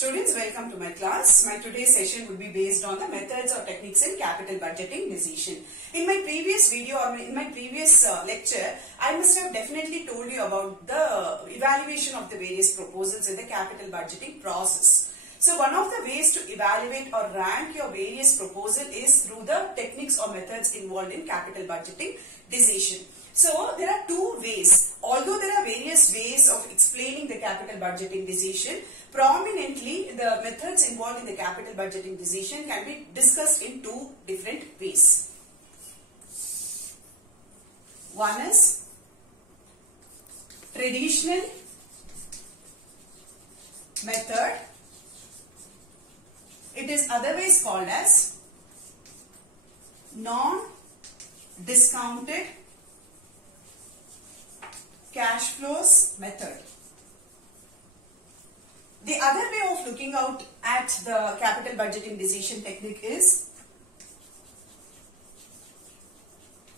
Students, welcome to my class. My today's session would be based on the methods or techniques in capital budgeting decision. In my previous video or in my previous lecture, I must have definitely told you about the evaluation of the various proposals in the capital budgeting process. So one of the ways to evaluate or rank your various proposal is through the techniques or methods involved in capital budgeting decision. So there are two ways. Although there are various ways of explaining the capital budgeting decision, prominently the methods involved in the capital budgeting decision can be discussed in two different ways. One is traditional method. It is otherwise called as non-discounted cash flows method. The other way of looking out at the capital budgeting decision technique is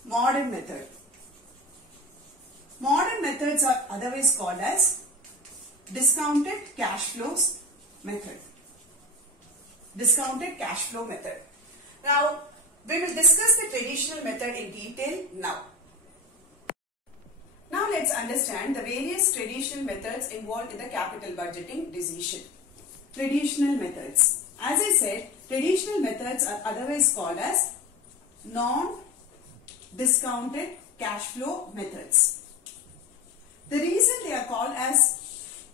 modern method. Modern methods are otherwise called as discounted cash flows method. Discounted cash flow method. Now, we will discuss the traditional method in detail now. Now let's understand the various traditional methods involved in the capital budgeting decision. Traditional methods. As I said, traditional methods are otherwise called as non-discounted cash flow methods. The reason they are called as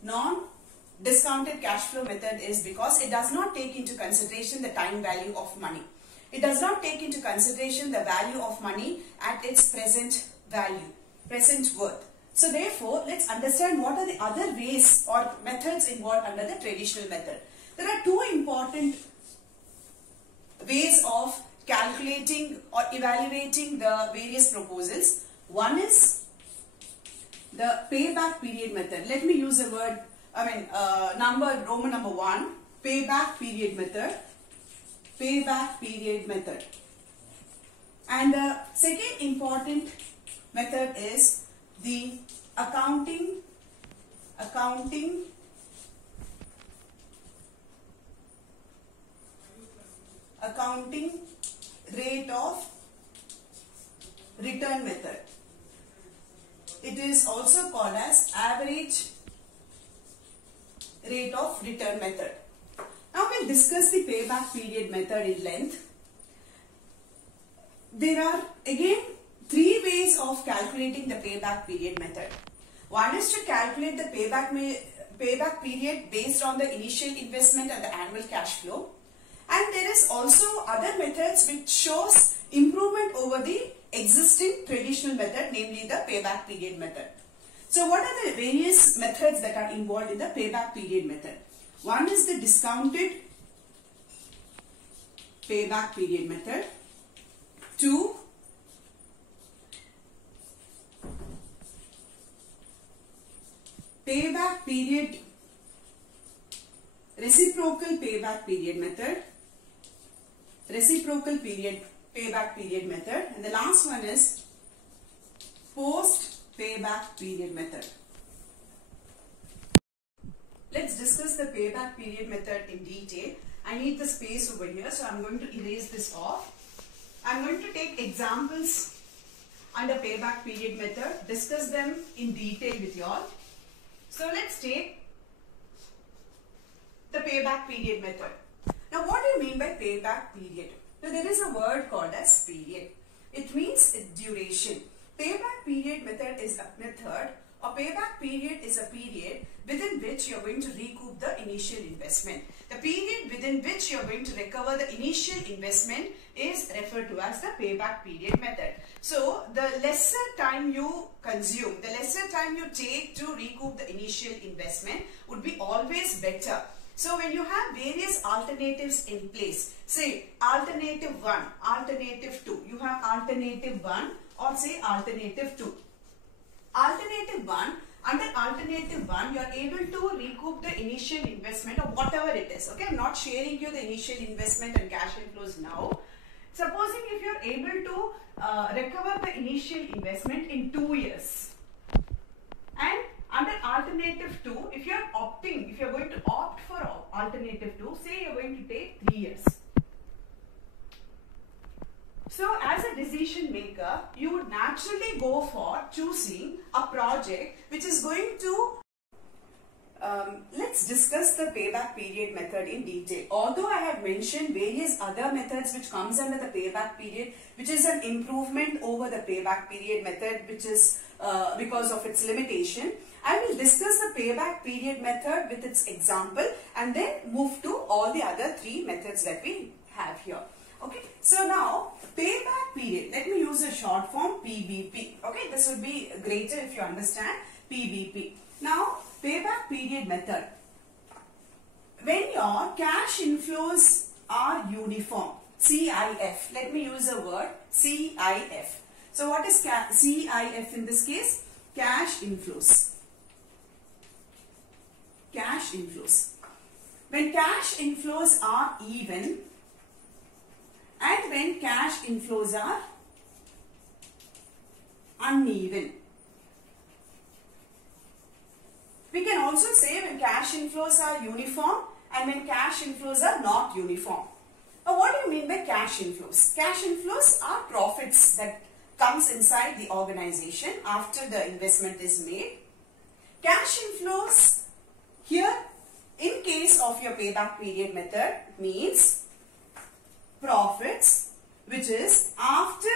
non-discounted cash flow method is because it does not take into consideration the time value of money. It does not take into consideration the value of money at its present value. Present worth. So therefore, let's understand what are the other ways or methods involved under the traditional method. There are two important ways of calculating or evaluating the various proposals. One is the payback period method. Let me use a word, Roman number 1, payback period method. Payback period method. And the second important method is the accounting rate of return method. It is also called as average rate of return method. Now we'll discuss the payback period method in length. There are again three ways of calculating the payback period method. One is to calculate the payback period based on the initial investment and the annual cash flow. And there is also other methods which shows improvement over the existing traditional method, namely the payback period method. So what are the various methods that are involved in the payback period method? One is the discounted payback period method. 2, payback period, reciprocal payback period method, reciprocal period payback period method, and the last one is post payback period method. Let's discuss the payback period method in detail. I need the space over here, so I'm going to erase this off. I'm going to take examples under payback period method, discuss them in detail with you all. So let's take the payback period method. Now what do you mean by payback period? Now there is a word called as period. It means duration. Payback period method is a method, or payback period is a period within which you are going to recoup the initial investment. The period within which you are going to recover the initial investment is referred to as the payback period method. So the lesser time you consume, the lesser time you take to recoup the initial investment would be always better. So when you have various alternatives in place, say alternative 1, alternative 2, you have alternative 1 or say alternative 2. Alternative 1, under alternative 1, you are able to recoup the initial investment or whatever it is. Okay, I'm not sharing you the initial investment and cash inflows now. Supposing if you are able to recover the initial investment in 2 years, and under alternative 2, if you are going to opt for alternative 2, say you're going to take 3 years. So as a decision maker, you would naturally go for choosing a project which is going to let's discuss the payback period method in detail. Although I have mentioned various other methods which comes under the payback period, which is an improvement over the payback period method, which is because of its limitation, I will discuss the payback period method with its example and then move to all the other 3 methods that we have here. Okay, so now payback period, let me use a short form PBP. Okay, this would be greater if you understand PBP. Now, payback period method. When your cash inflows are uniform, CIF, let me use a word CIF. So what is CIF in this case? Cash inflows. Cash inflows. When cash inflows are even and when cash inflows are uneven. We can also say when cash inflows are uniform and when cash inflows are not uniform. Now what do you mean by cash inflows? Cash inflows are profits that comes inside the organization after the investment is made. Cash inflows here in case of your payback period method means profits which is after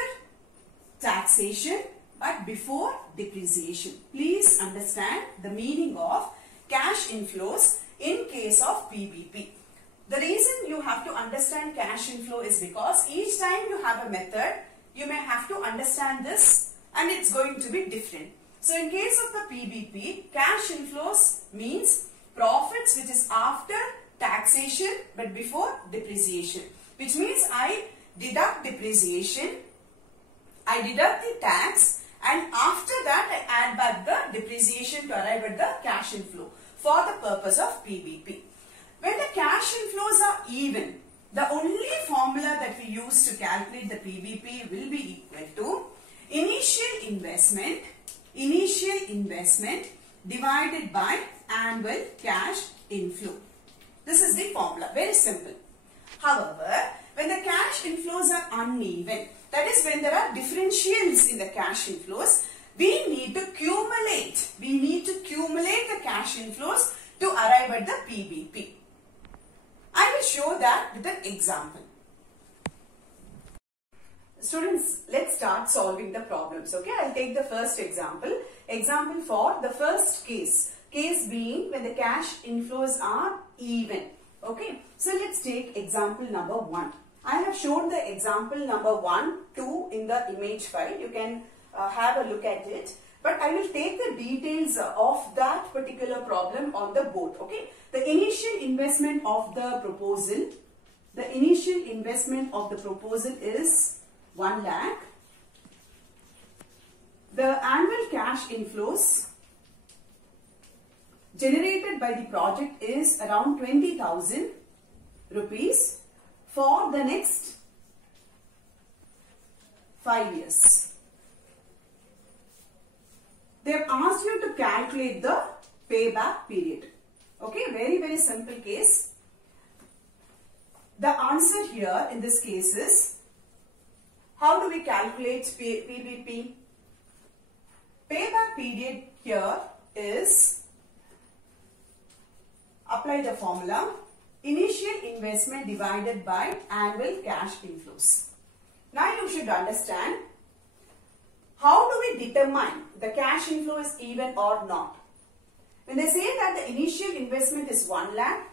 taxation but before depreciation. Please understand the meaning of cash inflows in case of PBP. The reason you have to understand cash inflow is because each time you have a method, you may have to understand this and it's going to be different. So in case of the PBP, cash inflows means profits which is after taxation but before depreciation. Which means I deduct depreciation, I deduct the tax, and after that I add back the depreciation to arrive at the cash inflow for the purpose of PBP. When the cash inflows are even, the only formula that we use to calculate the PBP will be equal to initial investment divided by annual cash inflow. This is the formula, very simple. However, when the cash inflows are uneven, that is when there are differentials in the cash inflows, we need to cumulate. We need to cumulate the cash inflows to arrive at the PBP. I will show that with an example. Students, let's start solving the problems. Okay, I'll take the first example. Example for the first case. Case being when the cash inflows are even. Okay, so let's take example number 1. I have shown the example number 1, 2 in the image file. You can have a look at it. But I will take the details of that particular problem on the board. Okay, the initial investment of the proposal. The initial investment of the proposal is 1 lakh. The annual cash inflows generated by the project is around 20,000 rupees for the next 5 years. They have asked you to calculate the payback period. Okay, very simple case. The answer here in this case is, how do we calculate PBP? Payback period here is, apply the formula, initial investment divided by annual cash inflows. Now you should understand, how do we determine the cash inflow is even or not? When they say that the initial investment is 1 lakh,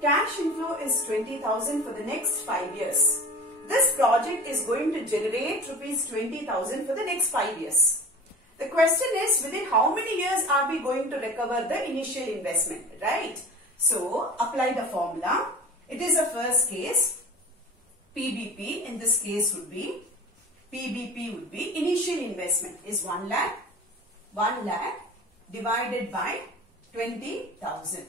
cash inflow is 20,000 for the next 5 years. This project is going to generate rupees 20,000 for the next 5 years. The question is, within how many years are we going to recover the initial investment, right? So, apply the formula. It is a first case. PBP in this case would be, PBP would be, initial investment is 1 lakh. 1 lakh divided by 20,000.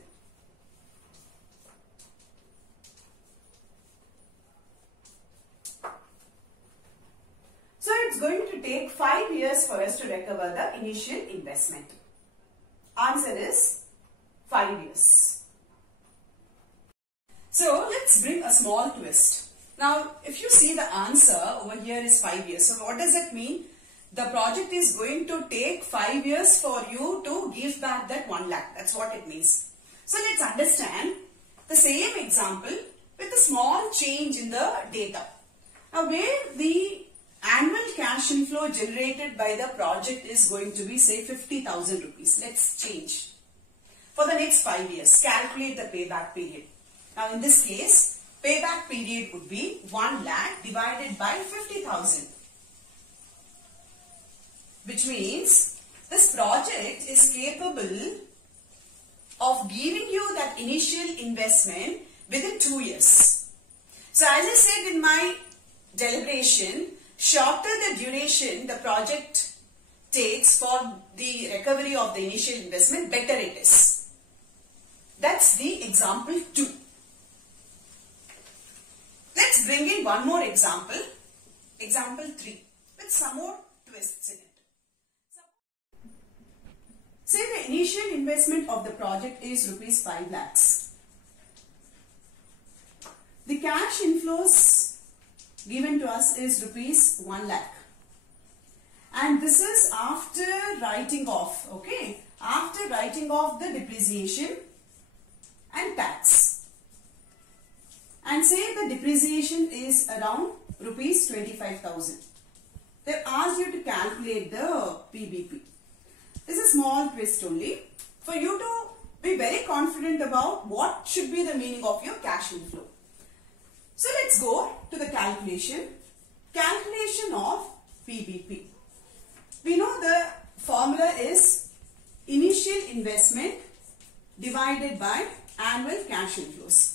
So it's going to take 5 years for us to recover the initial investment. Answer is 5 years. So let's bring a small twist. Now, if you see the answer over here is 5 years. So what does that mean? The project is going to take 5 years for you to give back that 1 lakh. That's what it means. So let's understand the same example with a small change in the data. Now, where the annual cash inflow generated by the project is going to be, say, 50,000 rupees. Let's change. For the next 5 years, calculate the payback period. Now, in this case, payback period would be 1 lakh divided by 50,000. Which means this project is capable of giving you that initial investment within 2 years. So, as I said in my deliberation, shorter the duration the project takes for the recovery of the initial investment, better it is. That's the example 2. Let's bring in one more example, example 3, with some more twists in it. Say the initial investment of the project is rupees 5 lakhs. The cash inflows given to us is rupees 1 lakh. And this is after writing off, okay? After writing off the depreciation and tax. And say the depreciation is around rupees 25,000. They asked you to calculate the PBP. This is a small twist only for you to be very confident about what should be the meaning of your cash inflow. So let's go to the calculation. Calculation of PBP. We know the formula is initial investment divided by annual cash inflows.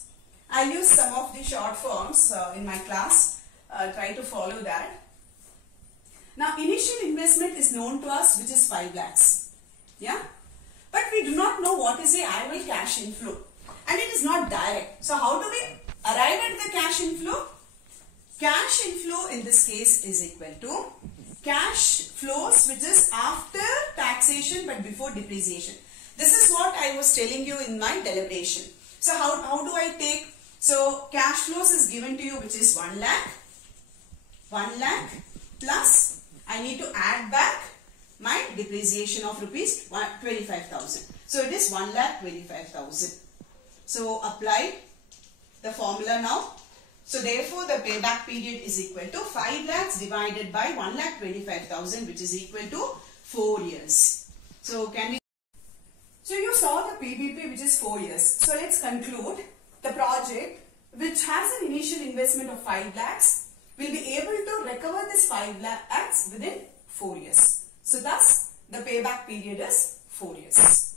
I'll use some of the short forms in my class. Try to follow that. Now, initial investment is known to us, which is 5 lakhs. Yeah? But we do not know what is the annual cash inflow. And it is not direct. So, how do we arrive at the cash inflow? Cash inflow in this case is equal to cash flows, which is after taxation but before depreciation. This is what I was telling you in my deliberation. So, how do I take? So, cash flows is given to you, which is 1 lakh. 1 lakh plus I need to add back my depreciation of rupees 25,000. So, it is 1,25,000. So, apply the formula now. So, therefore, the payback period is equal to 5 lakhs divided by 1,25,000, which is equal to 4 years. So, can we? So, you saw the PBP, which is 4 years. So, let's conclude the project, which has an initial investment of 5 lakhs, will be able to recover this 5 lakhs within 4 years. So, thus, the payback period is 4 years.